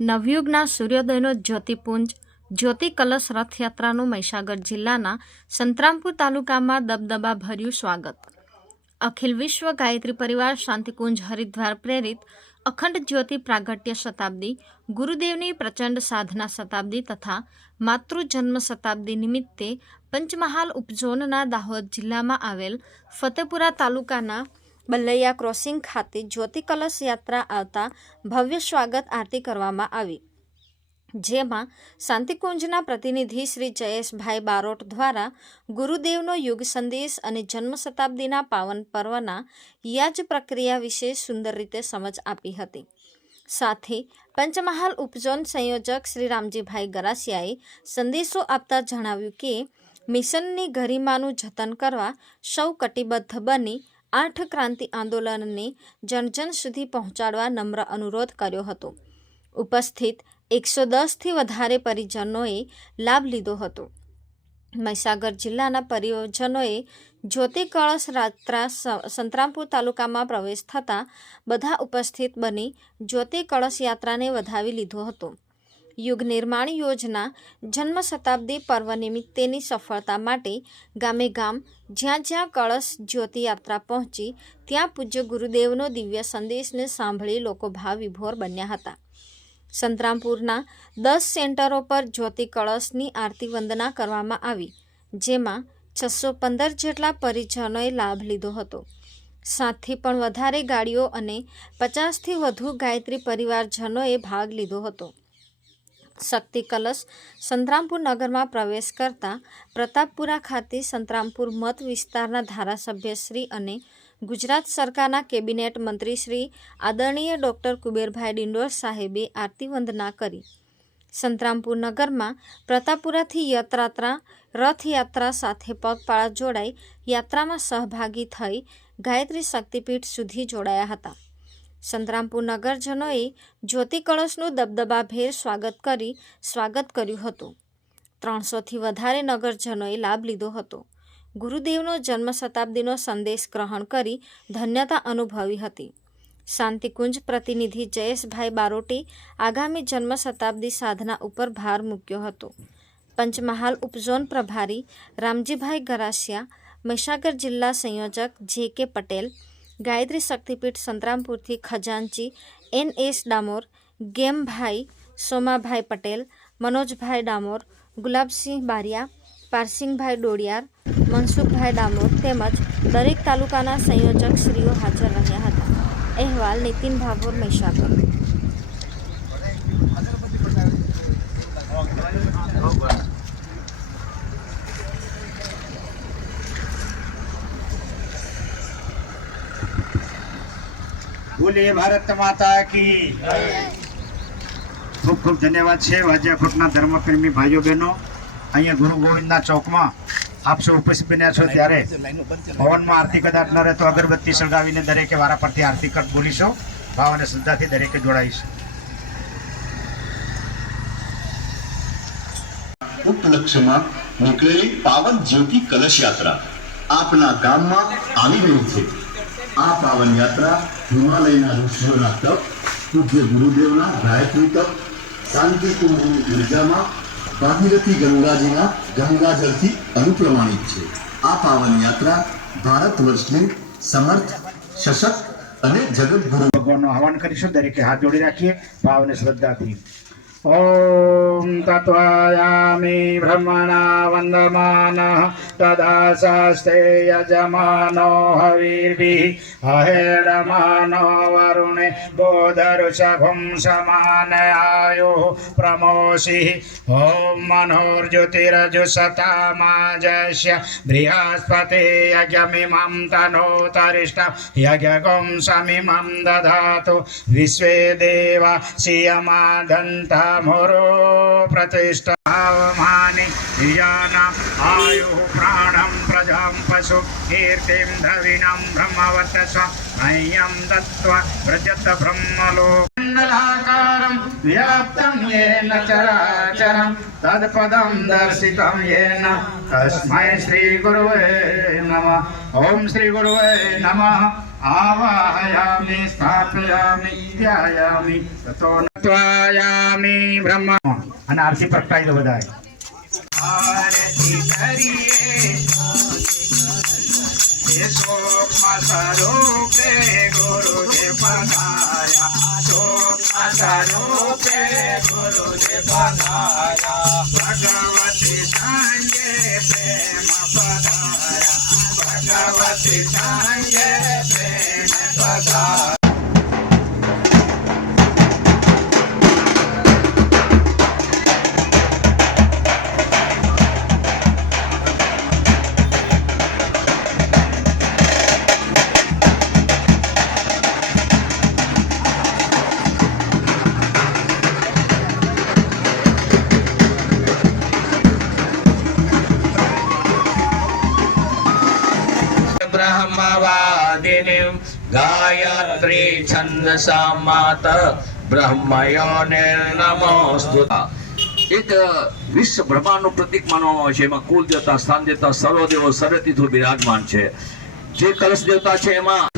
નવયુગના સૂર્યોદયનો જ્યોતિપુંજ જ્યોતિ કલશ રથયાત્રાનું મહીસાગર જિલ્લાના સંતરામપુર તાલુકામાં દબદબા ભર્યું સ્વાગત. અખિલ વિશ્વ ગાયત્રી પરિવાર શાંતિકુંજ હરિદ્વાર પ્રેરિત અખંડ જ્યોતિ પ્રાગટ્ય શતાબ્દી, ગુરુદેવની પ્રચંડ સાધના શતાબ્દી તથા માતૃજન્મ શતાબ્દી નિમિત્તે પંચમહાલ ઉપઝોનના દાહોદ જિલ્લામાં આવેલ ફતેપુરા તાલુકાના બલ્લૈયા ક્રોસિંગ ખાતે જ્યોતિ કલશ યાત્રા આવતા ભવ્ય સ્વાગત આરતી કરવામાં આવી. જેમાં શાંતિકુંજના પ્રતિનિધિ શ્રી જયેશભાઈ બારોટ દ્વારા ગુરુદેવનો યુગ સંદેશ અને જન્મ શતાબ્દીના પાવન પર્વના યાજ પ્રક્રિયા વિશે સુંદર રીતે સમજ આપી હતી. સાથે પંચમહાલ ઉપઝોન સંયોજક શ્રી રામજીભાઈ ગરાસિયાએ સંદેશો આપતા જણાવ્યું કે, મિશનની ગરિમાનું જતન કરવા સૌ કટિબદ્ધ બની આઠ ક્રાંતિ આંદોલનને જનજન સુધી પહોંચાડવા નમ્ર અનુરોધ કર્યો હતો. ઉપસ્થિત એકસો દસથી વધારે પરિજનોએ લાભ લીધો હતો. મહીસાગર જિલ્લાના પરિજનોએ જ્યોતિ કળશ રાત્રા સંતરામપુર તાલુકામાં પ્રવેશ થતાં બધા ઉપસ્થિત બની જ્યોતિ કળશ યાત્રાને વધાવી લીધો હતો. યુગ નિર્માણ યોજના જન્મ શતાબ્દી પર્વ નિમિત્તેની સફળતા માટે ગામે ગામ જ્યાં જ્યાં કળશ જ્યોતિ યાત્રા પહોંચી, ત્યાં પૂજ્ય ગુરુદેવનો દિવ્ય સંદેશને સાંભળી લોકો ભાવ વિભોર બન્યા હતા. સંતરામપુરના દસ સેન્ટરો પર જ્યોતિ કળશની આરતી વંદના કરવામાં આવી, જેમાં છસો પંદર જેટલા પરિજનોએ લાભ લીધો હતો. સાતથી પણ વધારે ગાડીઓ અને પચાસથી વધુ ગાયત્રી પરિવારજનોએ ભાગ લીધો હતો. શક્તિ કલશ સંતરામપુર નગરમાં પ્રવેશ કરતા પ્રતાપપુરા ખાતે સંતરામપુર મત વિસ્તારના ધારાસભ્ય શ્રી અને ગુજરાત સરકારના કેબિનેટ મંત્રી શ્રી આદરણીય ડૉક્ટર કુબેરભાઈ ડિંડોર સાહેબે આરતી વંદના કરી. સંતરામપુર નગરમાં પ્રતાપપુરાથી યત્રાત્રા રથયાત્રા સાથે પગપાળા જોડાઈ યાત્રામાં સહભાગી થઈ ગાયત્રી શક્તિપીઠ સુધી જોડાયા હતા. સંતરામપુર નગરજનોએ જ્યોતિ કળશનું દબદબાભેર સ્વાગત કરી સ્વાગત કર્યું હતું. ત્રણસોથી વધારે નગરજનોએ લાભ લીધો હતો. ગુરુદેવનો જન્મ શતાબ્દીનો સંદેશ ગ્રહણ કરી ધન્યતા અનુભવી હતી. શાંતિકુંજ પ્રતિનિધિ જયેશભાઈ બારોટે આગામી જન્મ શતાબ્દી સાધના ઉપર ભાર મૂક્યો હતો. પંચમહાલ ઉપઝોન પ્રભારી રામજીભાઈ ગરાસિયા, મહીસાગર જિલ્લા સંયોજક જે કે પટેલ ગાયત્રી શક્તિપીઠ સંતરામપુરથી ખજાનચી, એન એસ ડામોર, ગેમભાઈ સોમાભાઈ પટેલ, મનોજભાઈ ડામોર, ગુલાબસિંહ બારિયા પારસિંગભાઈ ડોડિયાર, મનસુખભાઈ ડામોર તેમજ દરેક તાલુકાના સંયોજક શ્રીઓ હાજર રહ્યા હતા. અહેવાલ નીતિન ભાભોર, મહીસાગર. બોલીએ, ભારત માતા કી ખૂબ ખૂબ ધન્યવાદ છે વાજિયાખોટના ધર્મપ્રેમી ભાઈઓ બહેનો. અહીંયા ગુરુ ગોવિંદના ચોકમાં આપ સૌ ઉપસ્થિત બન્યા છો ત્યારે ભવનમાં આરતી કદાચ ન રહે તો અગરબત્તી સળગાવીને દરેકે વારા પરથી આરતી કટ બોલીશો. ભાવ અને શ્રદ્ધાથી દરેકે જોડાઈશ. ઉપલક્ષ્યમાં નીકળેલી પાવન જ્યોતિ કલશ યાત્રા આપના ગામમાં આવી રહી છે. આ પાવન યાત્રા હિમાલયના ઋષિઓના તપ, પૂજ્ય ગુરુદેવના ગાયત્રી તપ શાંતિ કુંભની ઉર્જામાં, ભાગીરથી ગંગાજીના ગંગાજળથી અનુપ્રમાણિત છે. આ પાવન યાત્રા ભારત વર્ષની સમર્થ, સશક્ત અને જગતગુરુ ભગવાનનું આહવાન કરીશું. દરેકે હાથ જોડી રાખીએ. ભાવને શ્રદ્ધાથી ॐ तत्त्वायामि ब्रह्मणा वन्दमानः तदा शास्ते यजमानो हविर्भिः अहेडमानो वरुणे बोधरुषभुं समानयायुः प्रमोषिः ॐ मनोर्ज्योतिरजुसतामाजस्य बृहस्पति यज्ञमिमं तनोतरिष्ट यज्ञगुं समिमं दधातु विश्वे देव श्रियमादन्तामुरो प्रतिष्ठावमानि धियानम् आयुः प्राणं प्रजां पशु कीर्तिं धविनं ब्रह्मवर्चस्व मह्यं दत्त्वा व्रजत ब्रह्मलोकण्डलाकारं व्याप्तं येन चराचरं तत्पदं दर्शितं येन तस्मै श्रीगुरुवे नमः ॐ श्रीगुरुवे नमः आवाहयामि स्थापयामि ध्यायामि ततो त्वायामि અહીં બ્રહ્મા અને આરતી પ્રગટાઈ દો બધાય આરતી કરીએ એ સૂક્ષ્મ સ્વરૂપે ગુરુદેવ પધાર્યા સૂક્ષ્મ સ્વરૂપે ગુરુદેવ પધાર્યા ભગવતી સંગે પ્રેમ પધાર્યા ભગવતી સંગે गायत्री छन्दसा मात બ્રહ્મયોનિર્નમોસ્તુ એક વિશ્વ બ્રહ્માંડનું પ્રતીક માનવામાં આવે છે એમાં કુલ દેવતા સ્થાન દેવતા સર્વ દેવો સર્વતીથો બિરાજમાન છે જે કલશ દેવતા છે એમાં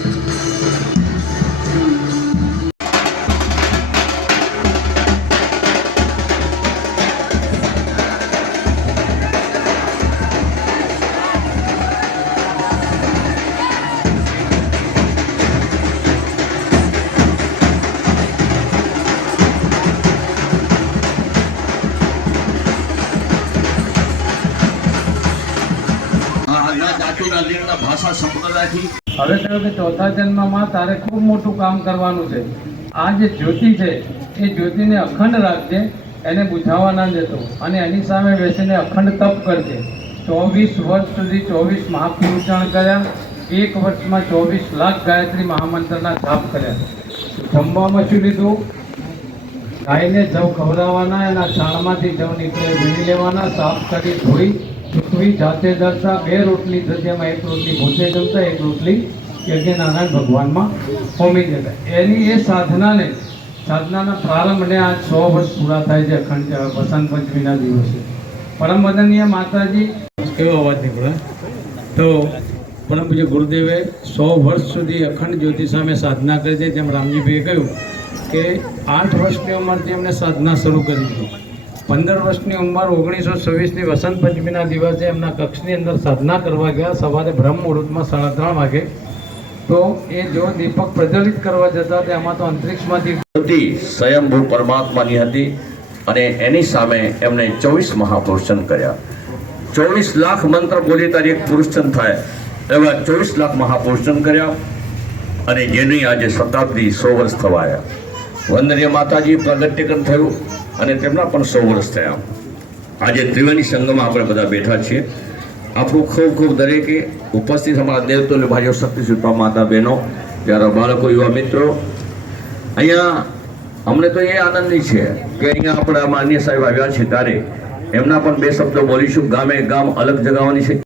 ભાષા સંપૂર્ણ રાખી હવે કહ્યું કે ચોથા જન્મમાં તારે ખૂબ મોટું કામ કરવાનું છે. આ જે જ્યોતિ છે, એ જ્યોતિને અખંડ રાખજે, એને બુઝાવવા ના અને એની સામે બેસીને અખંડ તપ કરજે. ચોવીસ વર્ષ સુધી ચોવીસ મહાપુરુષણ કર્યા. એક વર્ષમાં ચોવીસ લાખ ગાયત્રી મહામંત્રના જાપ કર્યા. જમવામાં શું લીધું? ગાયને જવ ખવડાવવાના, એના છાણમાંથી જવ નીકળે, વીણી લેવાના, સાફ કરી ધોઈ સૂકવી જાતે દરતા બે રોટલી એમાં એક રોટલી પોતે જમતા, એક રોટલી યજ્ઞનારાયણ ભગવાનમાં હોમી જતા એની એ સાધનાને, સાધનાના પ્રારંભને આ છ વર્ષ પૂરા થાય છે અખંડ વસંત પંચમીના દિવસે. પરમ વદનીય માતાજી, કેવો અવાજ નીકળે તો પરમ પૂજ્ય ગુરુદેવે સો વર્ષ સુધી અખંડ જ્યોતિ સામે સાધના કરી છે. જેમ રામજીભાઈએ કહ્યું કે આઠ વર્ષની ઉંમરથી એમને સાધના શરૂ કરી હતી પંદર વર્ષની ઉંમર ઓગણીસો છવ્વીસની વસંત પંચમીના દિવસે એમના કક્ષની અંદર સાધના કરવા ગયા. સવારે બ્રહ્મ મુહૂર્તમાં સાડા ત્રણ વાગે. તો એ જો દીપક પ્રજ્વલિત કરવા જતા તેમાં તો અંતરિક્ષમાંથી જ્યોતિ સ્વયંભૂ પરમાત્માની હતી અને એની સામે એમણે ચોવીસ મહાપુરુષન કર્યા. ચોવીસ લાખ મંત્ર બોલી તારી એક પુરુષન થાય. એવા ચોવીસ લાખ મહાપુરુષન કર્યા અને જેની આજે શતાબ્દી સો વર્ષ થવાયા વંદનીય માતાજી પ્રગટ્યકન થયું અને તેમના પણ સો વર્ષ થયા. આજે ત્રિવેણી સંઘમાં આપણે બધા બેઠા છીએ. આપણું ખૂબ ખૂબ દરેકે ઉપસ્થિત અમારા દેવતુલ્ય ભાઈઓ શક્તિ સુપા માતા બહેનો, જ્યારે બાળકો, યુવા મિત્રો. અહીંયા અમને તો એ આનંદની છે કે અહીંયા આપણા માન્ય સાહેબ આવ્યા છે ત્યારે. એમના પણ બે શબ્દો બોલીશું. ગામે ગામ અલગ જગાવવાની છે.